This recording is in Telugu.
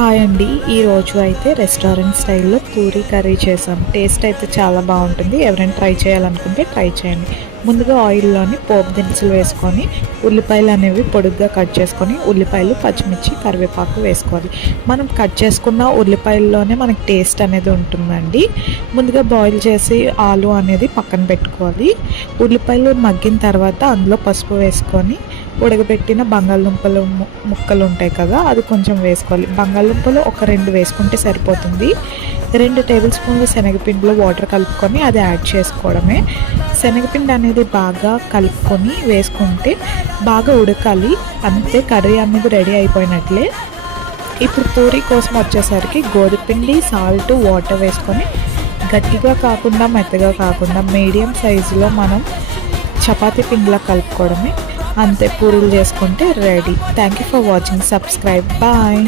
హాయ్ అండి. ఈరోజు అయితే రెస్టారెంట్ స్టైల్లో పూరీ కర్రీ చేసాం. టేస్ట్ అయితే చాలా బాగుంటుంది. ఎవరైనా ట్రై చేయాలనుకుంటే ట్రై చేయండి. ముందుగా ఆయిల్లోని పోపు దినుసులు వేసుకొని ఉల్లిపాయలు అనేవి పొడుగ్గా కట్ చేసుకొని ఉల్లిపాయలు, పచ్చిమిర్చి, కరివేపాకు వేసుకోవాలి. మనం కట్ చేసుకున్న ఉల్లిపాయల్లోనే మనకి టేస్ట్ అనేది ఉంటుందండి. ముందుగా బాయిల్ చేసి ఆలు అనేది పక్కన పెట్టుకోవాలి. ఉల్లిపాయలు మగ్గిన తర్వాత అందులో పసుపు వేసుకొని ఉడకబెట్టిన బంగాళదుంపలు ముక్కలు ఉంటాయి కదా, అది కొంచెం వేసుకోవాలి. బంగాళదుంపలు ఒక 2 వేసుకుంటే సరిపోతుంది. 2 టేబుల్ స్పూన్లు శనగపిండిలో వాటర్ కలుపుకొని అది యాడ్ చేసుకోవడమే. శనగపిండి అనేది బాగా కలుపుకొని వేసుకుంటే బాగా ఉడకాలి. అంతే, కర్రీ అనేది రెడీ అయిపోయినట్లే. ఇప్పుడు పూరీ కోసం వచ్చేసరికి గోధుమపిండి, సాల్ట్, వాటర్ వేసుకొని గట్టిగా కాకుండా మెత్తగా కాకుండా మీడియం సైజులో మనం చపాతీ పిండిలా కలుపుకోవడమే. అంతే, పూరీలు చేసుకుంటే ready. Thank you for watching. Subscribe. Bye.